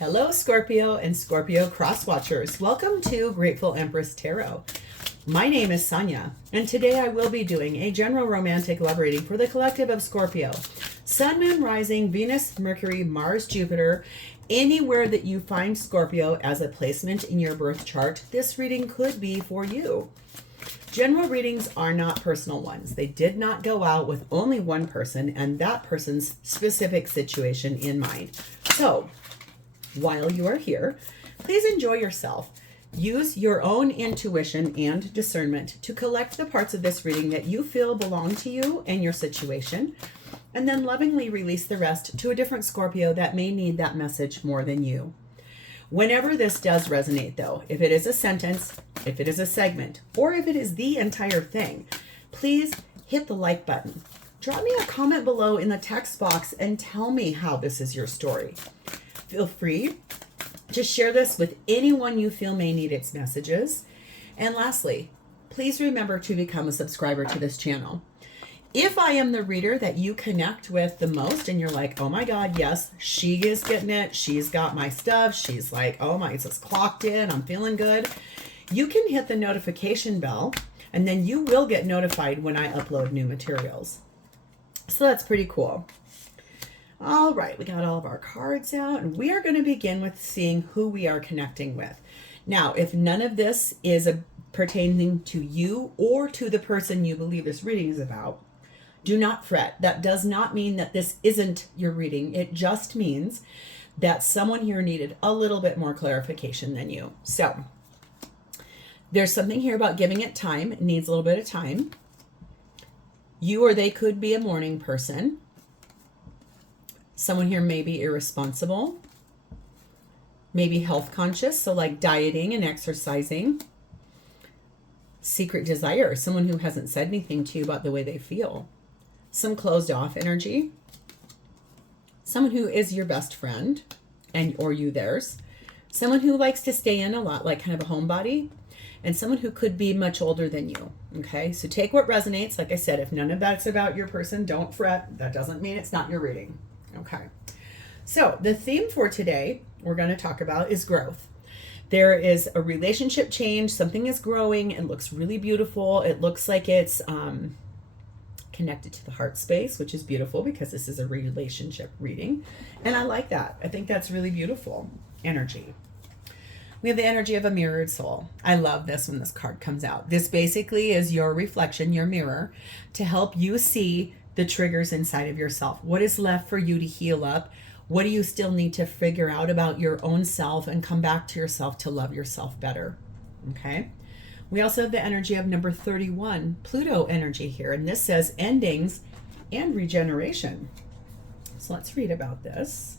Hello, Scorpio and Scorpio cross watchers. Welcome to Grateful Empress Tarot. My name is Sonia, and today I will be doing a general romantic love reading for the collective of Scorpio. Sun, Moon, Rising, Venus, Mercury, Mars, Jupiter. Anywhere that you find Scorpio as a placement in your birth chart, this reading could be for you. General readings are not personal ones. They did not go out with only one person and that person's specific situation in mind. So, while you are here, please enjoy yourself. Use your own intuition and discernment to collect the parts of this reading that you feel belong to you and your situation, and then lovingly release the rest to a different Scorpio that may need that message more than you. Whenever this does resonate, though, if it is a sentence, if it is a segment, or if it is the entire thing, please hit the like button. Drop me a comment below in the text box and tell me how this is your story. Feel free to share this with anyone you feel may need its messages. And lastly, please remember to become a subscriber to this channel. If I am the reader that you connect with the most and you're like, oh my God, yes, she is getting it. She's got my stuff. She's like, oh my, it's just clocked in. I'm feeling good. You can hit the notification bell and then you will get notified when I upload new materials. So that's pretty cool. All right, we got all of our cards out and we are going to begin with seeing who we are connecting with. Now, if none of this is pertaining to you or to the person you believe this reading is about, do not fret. That does not mean that this isn't your reading. It just means that someone here needed a little bit more clarification than you. So there's something here about giving it time. It needs a little bit of time. You or they could be a morning person. Someone here may be irresponsible, maybe health conscious, so like dieting and exercising. Secret desire, someone who hasn't said anything to you about the way they feel. Some closed off energy. Someone who is your best friend and or you theirs. Someone who likes to stay in a lot, like kind of a homebody. And someone who could be much older than you. Okay, so take what resonates. Like I said, if none of that's about your person, don't fret. That doesn't mean it's not your reading. Okay, so the theme for today we're going to talk about is growth. There is a relationship change. Something is growing. It looks really beautiful. It looks like it's connected to the heart space, which is beautiful because this is a relationship reading. And I like that. I think that's really beautiful energy. We have the energy of a mirrored soul. I love this when this card comes out. This basically is your reflection, your mirror, to help you see the triggers inside of yourself. What is left for you to heal up? What do you still need to figure out about your own self and come back to yourself to love yourself better? Okay. We also have the energy of number 31, Pluto energy here. And this says endings and regeneration. So let's read about this.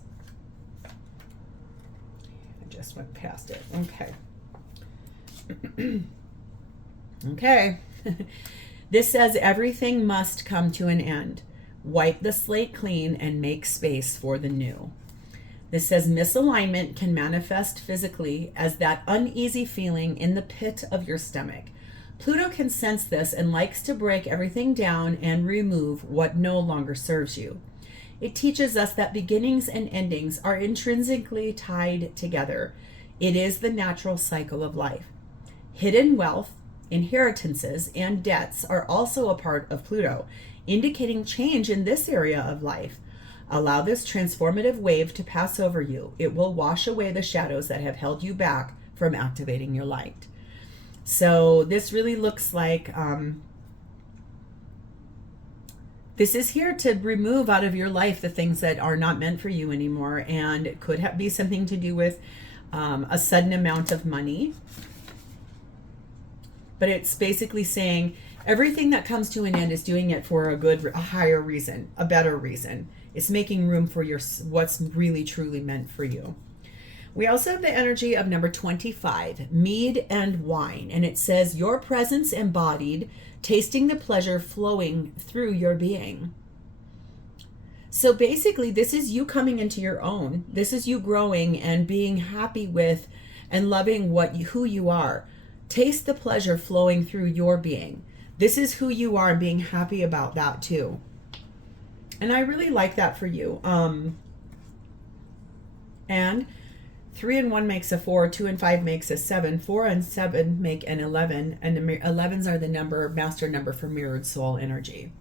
I just went past it. Okay. Okay. This says everything must come to an end. Wipe the slate clean and make space for the new. This says misalignment can manifest physically as that uneasy feeling in the pit of your stomach. Pluto can sense this and likes to break everything down and remove what no longer serves you. It teaches us that beginnings and endings are intrinsically tied together. It is the natural cycle of life. Hidden wealth, inheritances, and debts are also a part of Pluto, indicating change in this area of life. Allow this transformative wave to pass over you. It will wash away the shadows that have held you back from activating your light. So this really looks like this is here to remove out of your life the things that are not meant for you anymore, and it could be something to do with a sudden amount of money. But it's basically saying everything that comes to an end is doing it for a higher reason, a better reason. It's making room for what's really truly meant for you. We also have the energy of number 25, mead and wine. And it says your presence embodied, tasting the pleasure flowing through your being. So basically, this is you coming into your own. This is you growing and being happy with and loving who you are. Taste the pleasure flowing through your being. This is who you are and being happy about that too. And I really like that for you. And 3 and 1 makes a 4, 2 and 5 makes a 7, 4 and 7 make an 11, and the 11s are the master number for mirrored soul energy.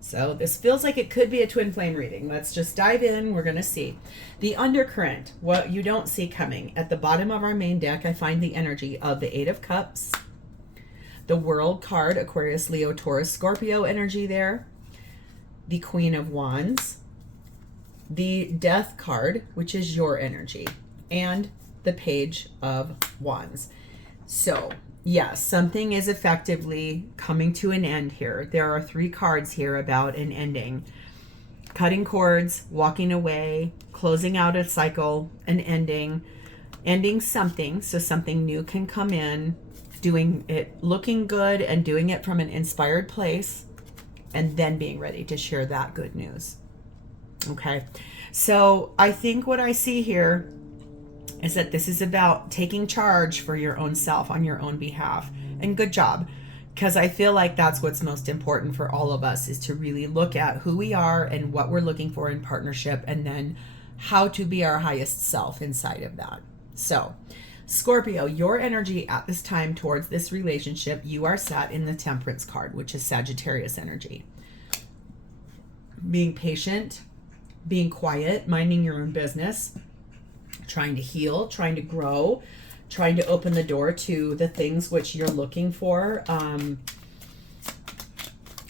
So this feels like it could be a twin flame reading. Let's just dive in. We're going to see. The undercurrent, what you don't see coming. At the bottom of our main deck, I find the energy of the 8 of Cups, the World card, Aquarius, Leo, Taurus, Scorpio energy there, the Queen of Wands, the Death card, which is your energy, and the Page of Wands. So yes, something is effectively coming to an end here. There are 3 cards here about an ending. Cutting cords, walking away, closing out a cycle, an ending something so something new can come in, doing it, looking good and doing it from an inspired place, and then being ready to share that good news. Okay, so I think what I see here is that this is about taking charge for your own self on your own behalf. And good job, because I feel like that's what's most important for all of us, is to really look at who we are and what we're looking for in partnership, and then how to be our highest self inside of that. So Scorpio, your energy at this time towards this relationship, you are sat in the Temperance card, which is Sagittarius energy. Being patient, being quiet, minding your own business, trying to heal, trying to grow, trying to open the door to the things which you're looking for,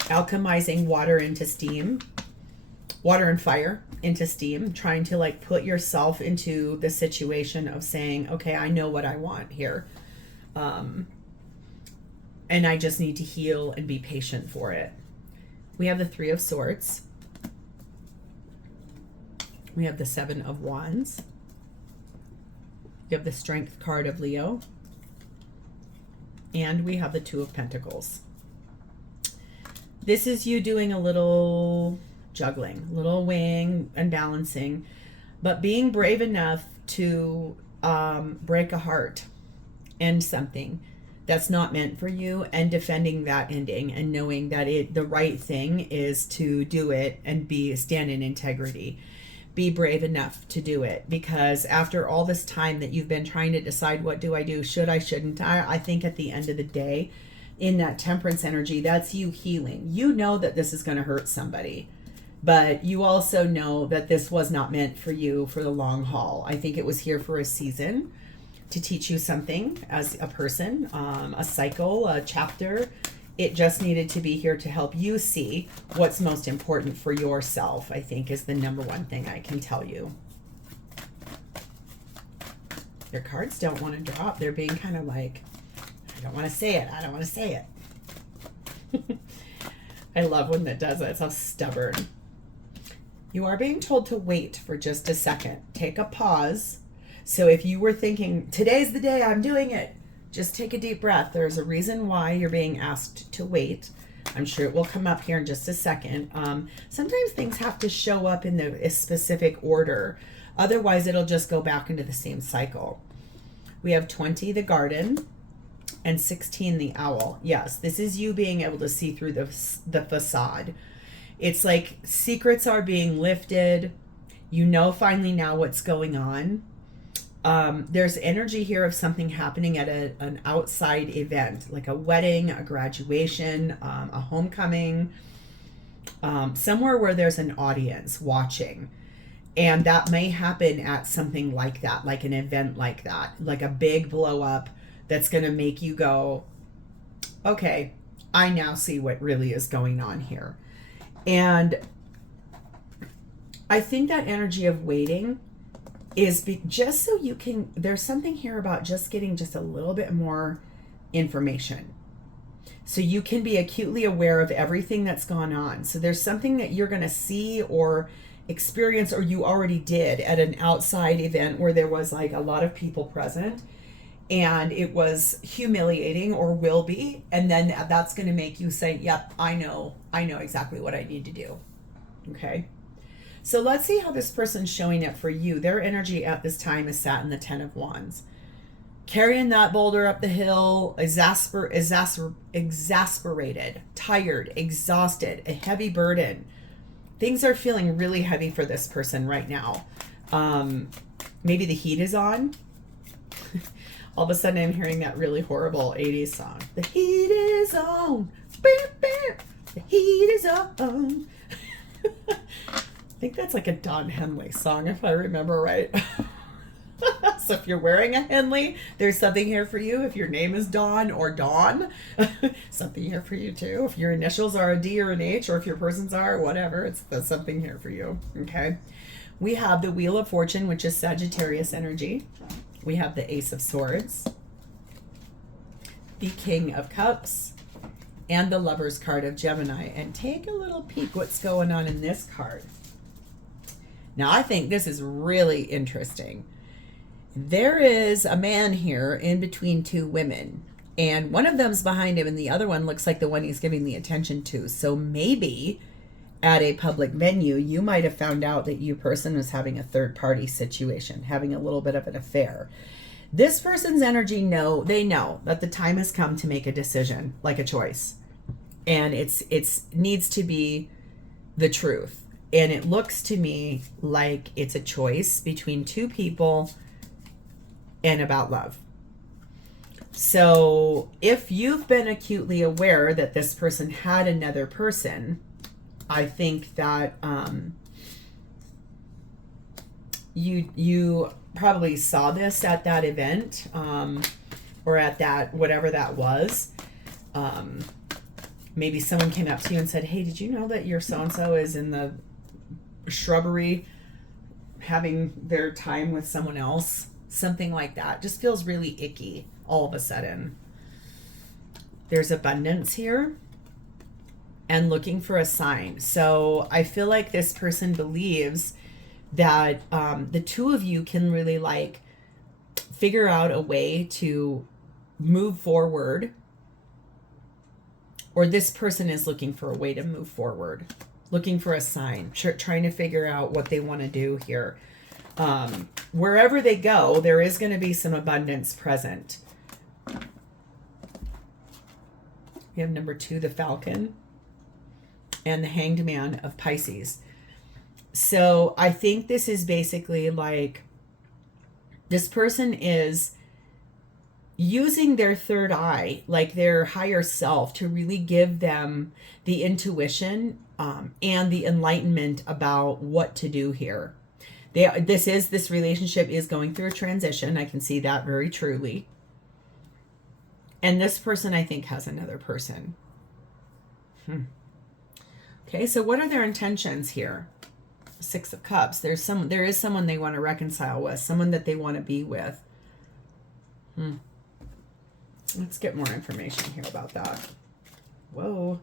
alchemizing water into steam, water and fire into steam, trying to like put yourself into the situation of saying, okay, I know what I want here. And I just need to heal and be patient for it. We have the 3 of Swords. We have the 7 of Wands. You have the Strength card of Leo. And we have the 2 of Pentacles. This is you doing a little juggling, a little weighing and balancing, but being brave enough to break a heart, end something that's not meant for you, and defending that ending, and knowing that the right thing is to do it and stand in integrity. Be brave enough to do it, because after all this time that you've been trying to decide, what do I do, should I, shouldn't I think at the end of the day, in that Temperance energy, that's you healing. You know that this is going to hurt somebody, but you also know that this was not meant for you for the long haul. I think it was here for a season to teach you something as a person, a cycle, a chapter. It just needed to be here to help you see what's most important for yourself, I think, is the number one thing I can tell you. Your cards don't want to drop. They're being kind of like, I don't want to say it. I don't want to say it. I love when that does that. It's so stubborn. You are being told to wait for just a second. Take a pause. So if you were thinking, today's the day I'm doing it, just take a deep breath. There's a reason why you're being asked to wait. I'm sure it will come up here in just a second. Sometimes things have to show up in a specific order. Otherwise, it'll just go back into the same cycle. We have 20, the Garden, and 16, the Owl. Yes, this is you being able to see through the facade. It's like secrets are being lifted. You know finally now what's going on. There's energy here of something happening at an outside event, like a wedding, a graduation, a homecoming, somewhere where there's an audience watching. And that may happen at something like that, like an event like that, like a big blow up that's going to make you go, okay, I now see what really is going on here. And I think that energy of waiting is just so you can, there's something here about just getting just a little bit more information. So you can be acutely aware of everything that's gone on. So there's something that you're going to see or experience, or you already did at an outside event where there was like a lot of people present and it was humiliating, or will be. And then that's going to make you say, yep, I know exactly what I need to do. Okay. So let's see how this person's showing up for you. Their energy at this time is sat in the 10 of Wands. Carrying that boulder up the hill, exasperated, tired, exhausted, a heavy burden. Things are feeling really heavy for this person right now. Maybe the heat is on. All of a sudden I'm hearing that really horrible 80s song. The heat is on. Beep, beep. The heat is on. I think that's like a Don Henley song, if I remember right. So if you're wearing a Henley, there's something here for you. If your name is Dawn or Dawn, something here for you too. If your initials are a D or an H, or if your persons are whatever, there's something here for you. Okay. We have the Wheel of Fortune, which is Sagittarius energy. We have the Ace of Swords, the King of Cups, and the Lover's card of Gemini. And take a little peek what's going on in this card. Now, I think this is really interesting. There is a man here in between two women, and one of them's behind him and the other one looks like the one he's giving the attention to. So maybe at a public venue, you might have found out that you person was having a third party situation, having a little bit of an affair. This person's energy, they know that the time has come to make a decision, like a choice. And it's needs to be the truth. And it looks to me like it's a choice between two people and about love. So if you've been acutely aware that this person had another person, I think that you probably saw this at that event, or at that, whatever that was. Maybe someone came up to you and said, hey, did you know that your so-and-so is in the shrubbery having their time with someone else? Something like that. Just feels really icky all of a sudden. There's abundance here and looking for a sign. So I feel like this person believes that the two of you can really like figure out a way to move forward, or this person is looking for a way to move forward, looking for a sign, trying to figure out what they want to do here. Wherever they go, there is going to be some abundance present. We have number 2, the Falcon, and the Hanged Man of Pisces. So I think this is basically like this person is using their third eye, like their higher self, to really give them the intuition and the enlightenment about what to do here. This relationship is going through a transition. I can see that very truly. And this person, I think, has another person. Okay, so what are their intentions here? 6 of Cups. There is someone they want to reconcile with, someone that they want to be with. Let's get more information here about that. Whoa.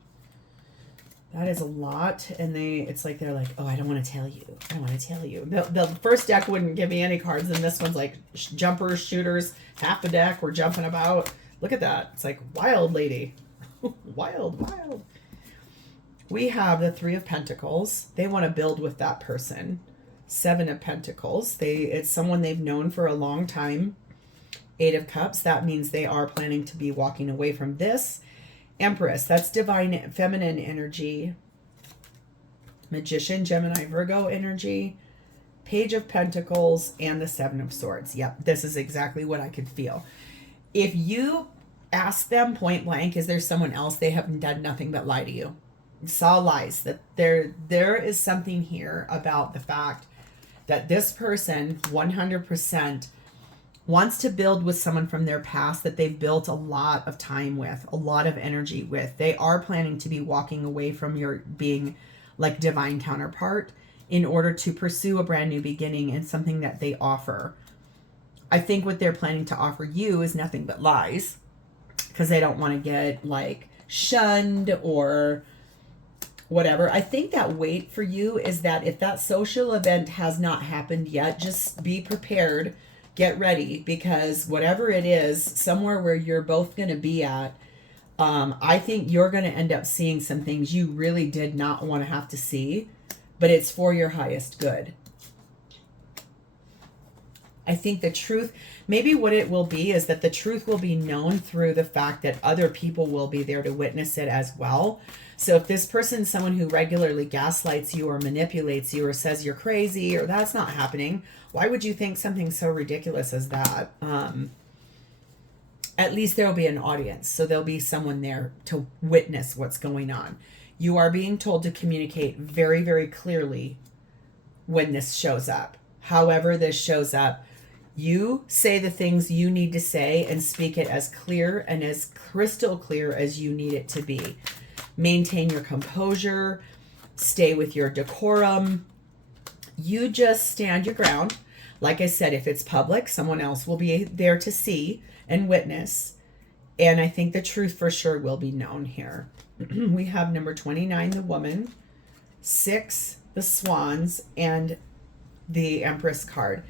That is a lot. And it's like, they're like, oh, I don't want to tell you. I don't want to tell you. The first deck wouldn't give me any cards. And this one's like jumpers, shooters, half the deck. We're jumping about. Look at that. It's like wild lady. Wild. We have the 3 of Pentacles. They want to build with that person. 7 of Pentacles. It's someone they've known for a long time. 8 of Cups. That means they are planning to be walking away from this. Empress. That's divine feminine energy. Magician, Gemini, Virgo energy. Page of Pentacles and the 7 of Swords. Yep, this is exactly what I could feel. If you ask them point blank, is there someone else, they have done nothing but lie to you. It's all lies. That there is something here about the fact that this person 100% wants to build with someone from their past that they've built a lot of time with, a lot of energy with. They are planning to be walking away from your being like divine counterpart in order to pursue a brand new beginning and something that they offer. I think what they're planning to offer you is nothing but lies, because they don't want to get like shunned or whatever. I think that wait for you is that if that social event has not happened yet, just be prepared. Get ready, because whatever it is, somewhere where you're both going to be at, I think you're going to end up seeing some things you really did not want to have to see, but it's for your highest good. I think the truth, maybe what it will be is that the truth will be known through the fact that other people will be there to witness it as well. So if this person is someone who regularly gaslights you or manipulates you or says you're crazy or that's not happening, why would you think something so ridiculous as that? At least there will be an audience. So there'll be someone there to witness what's going on. You are being told to communicate very, very clearly when this shows up. However this shows up, you say the things you need to say and speak it as clear and as crystal clear as you need it to be. Maintain your composure. Stay with your decorum. You just stand your ground. Like I said, if it's public, someone else will be there to see and witness. And I think the truth for sure will be known here. We have number 29, the woman, 6, the swans, and the Empress card.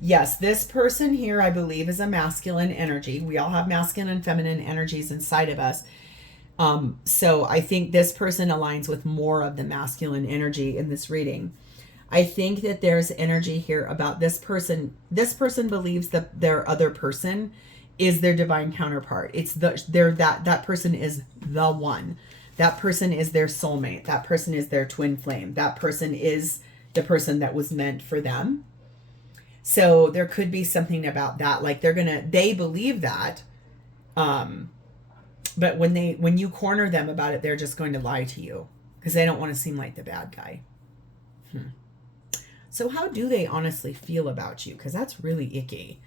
Yes, this person here, I believe, is a masculine energy. We all have masculine and feminine energies inside of us. So I think this person aligns with more of the masculine energy in this reading. I think that there's energy here about this person. This person believes that their other person is their divine counterpart. It's that person is the one. That person is their soulmate. That person is their twin flame. That person is the person that was meant for them. So there could be something about that. Like they believe that. But when you corner them about it, they're just going to lie to you because they don't want to seem like the bad guy. So how do they honestly feel about you? Because that's really icky.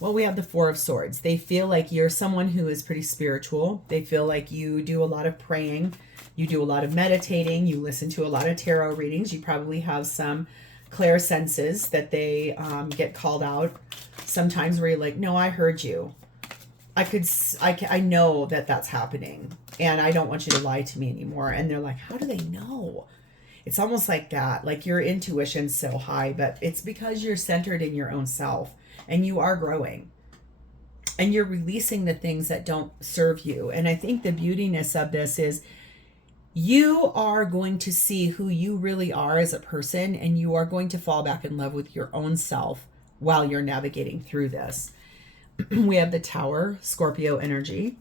Well, we have the 4 of Swords. They feel like you're someone who is pretty spiritual. They feel like you do a lot of praying. You do a lot of meditating. You listen to a lot of tarot readings. You probably have some clairsenses that they get called out sometimes where you're like, no, I heard you. I know that that's happening and I don't want you to lie to me anymore. And they're like, how do they know? It's almost like that. Like your intuition's so high, but it's because you're centered in your own self and you are growing and you're releasing the things that don't serve you. And I think the beautiness of this is you are going to see who you really are as a person, and you are going to fall back in love with your own self while you're navigating through this. We have the Tower, Scorpio energy.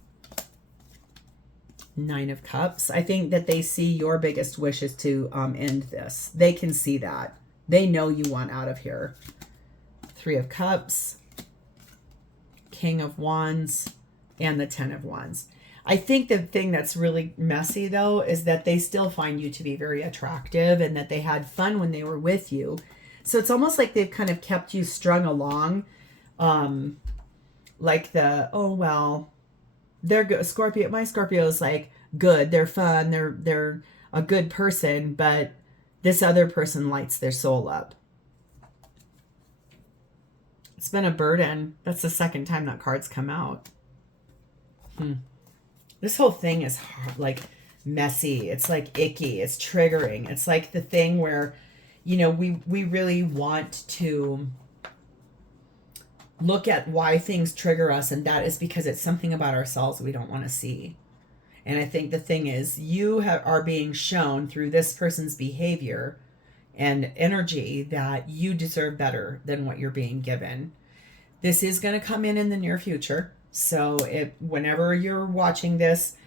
9 of Cups. I think that they see your biggest wish is to end this. They can see that. They know you want out of here. 3 of Cups, King of Wands, and the 10 of Wands. I think the thing that's really messy, though, is that they still find you to be very attractive and that they had fun when they were with you. So it's almost like they've kind of kept you strung along. Like oh, well, they're good. Scorpio, my Scorpio is like good. They're fun. They're a good person, but this other person lights their soul up. It's been a burden. That's the second time that card's come out. This whole thing is like messy. It's like icky. It's triggering. It's like the thing where, you know, we really want to look at why things trigger us, and that is because it's something about ourselves we don't want to see. And I think the thing is, you are being shown through this person's behavior and energy that you deserve better than what you're being given. This is going to come in the near future. So whenever you're watching this,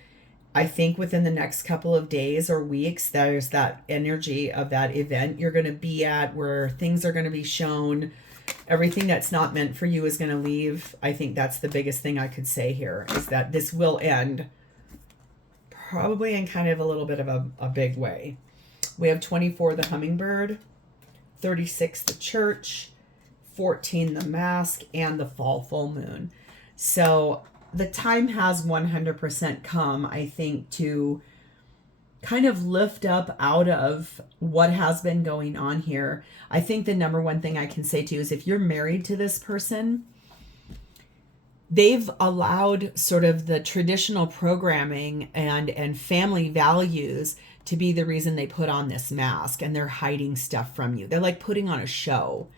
I think within the next couple of days or weeks, there's that energy of that event you're going to be at where things are going to be shown. Everything that's not meant for you is going to leave. I think that's the biggest thing I could say here, is that this will end probably in kind of a little bit of a big way. We have 24, the hummingbird, 36, the church, 14, the mask, and the fall full moon. So the time has 100% come, I think, to kind of lift up out of what has been going on here. I think the number one thing I can say to you is if you're married to this person, they've allowed sort of the traditional programming and family values to be the reason they put on this mask, and they're hiding stuff from you. They're like putting on a show.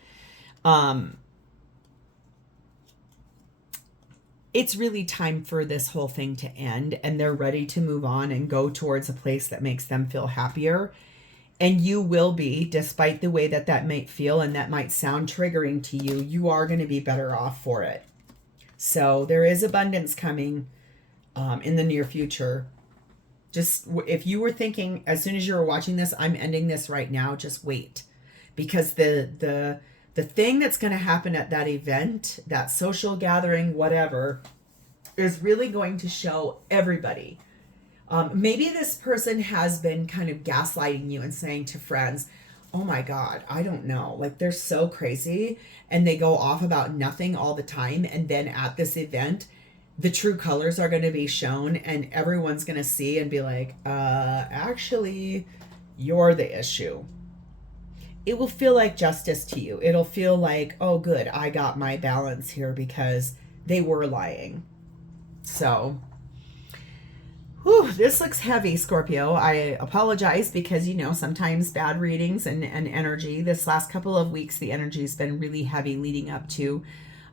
It's really time for this whole thing to end, and they're ready to move on and go towards a place that makes them feel happier. And you will be, despite the way that that might feel and that might sound triggering to you, you are going to be better off for it. So there is abundance coming in the near future. Just if you were thinking, as soon as you were watching this, I'm ending this right now, just wait. Because the thing that's going to happen at that event, that social gathering, whatever, is really going to show everybody. Maybe this person has been kind of gaslighting you and saying to friends, oh my God, I don't know. Like, they're so crazy and they go off about nothing all the time. And then at this event, the true colors are going to be shown and everyone's going to see and be like, actually, you're the issue. It will feel like justice to you. It'll feel like, oh, good, I got my balance here because they were lying. So, whew, this looks heavy, Scorpio. I apologize because, you know, sometimes bad readings and energy. This last couple of weeks, the energy's been really heavy leading up to.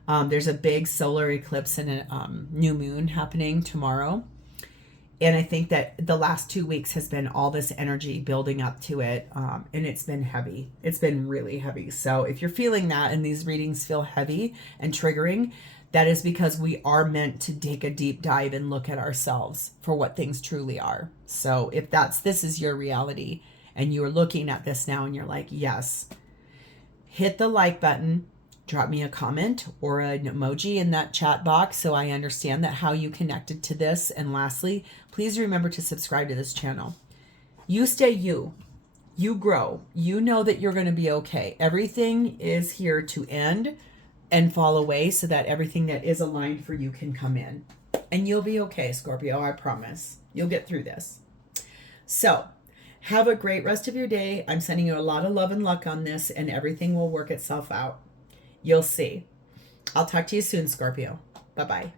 There's a big solar eclipse and a new moon happening tomorrow. And I think that the last 2 weeks has been all this energy building up to it. And it's been heavy. It's been really heavy. So if you're feeling that and these readings feel heavy and triggering, that is because we are meant to take a deep dive and look at ourselves for what things truly are. So if this is your reality and you're looking at this now and you're like, yes, hit the like button, drop me a comment or an emoji in that chat box so I understand that how you connected to this. And lastly, please remember to subscribe to this channel. You stay you. You grow. You know that you're going to be okay. Everything is here to end and fall away so that everything that is aligned for you can come in. And you'll be okay, Scorpio, I promise. You'll get through this. So, have a great rest of your day. I'm sending you a lot of love and luck on this, and everything will work itself out. You'll see. I'll talk to you soon, Scorpio. Bye-bye.